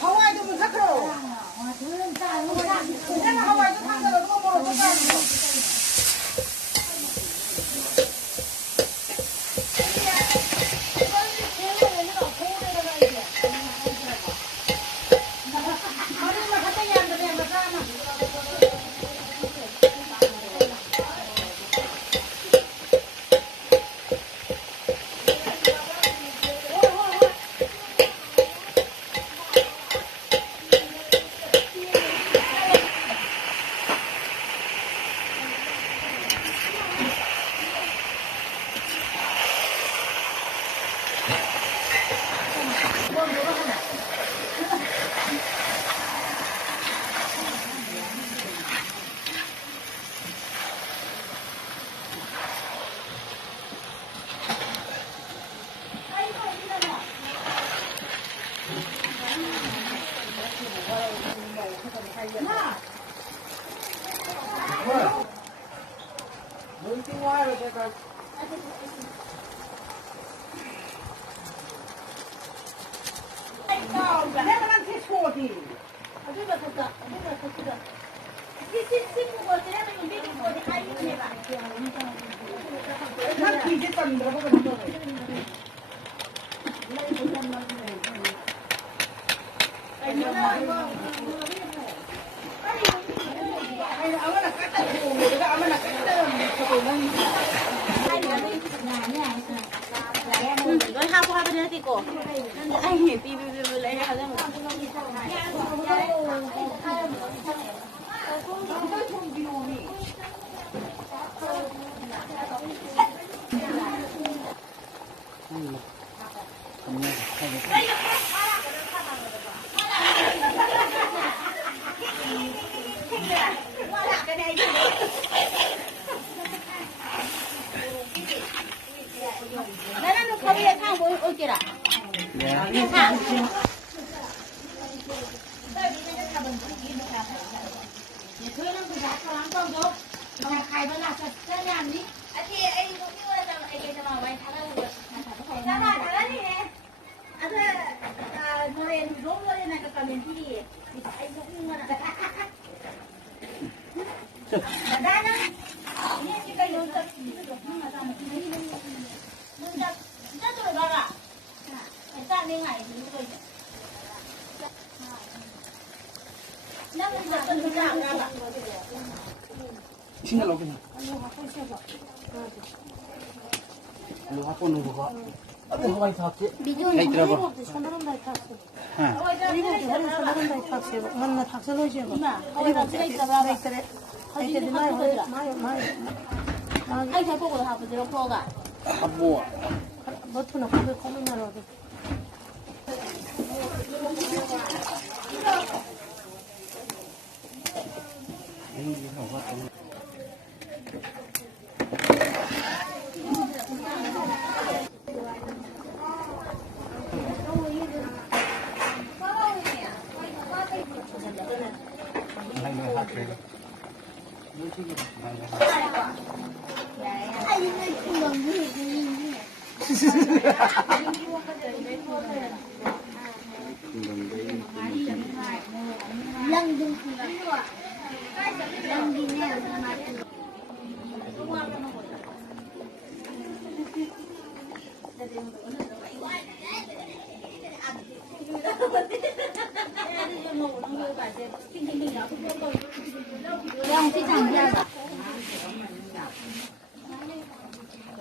하와이 좀 사크로. 내가 하와이 좀 사크로 누가 뭐로 Rồi hai qua bên đây thì cô anh hiểu tí lấy ra ra một ôi kìa ạ. Nghe thả. Thôi nó cứ giá cho lắm không đâu. Mà khai vẫn là sẽ làm đi. Thì anh cũng như là anh kia cho mà anh thả ra được. Thả ra đi nè. Nó lên rốt lên này cái lên thì anh cũng như là đã đó. Nghe cái cây nó rất là ra một cái rất rồi bà ạ. Ra bên này thì tôi nó bây giờ cần phải làm ra 신경 넣겠나? 이거 갖고 오는 거가. 뭐가 있었지? 미디어는 들어봐. 일곱 손으로 다 탔어. 응. 일곱 손으로 다 탔어. 만나 탁서 놓지 마. 어디가 들어있어 봐봐. 이렇게 많이. anh thấy cô của học từ đâu cả 아, 뭐. 버튼은 거기 고민하러 돼. Hãy subscribe cho kênh Ghiền Mì Gõ để không bỏ lỡ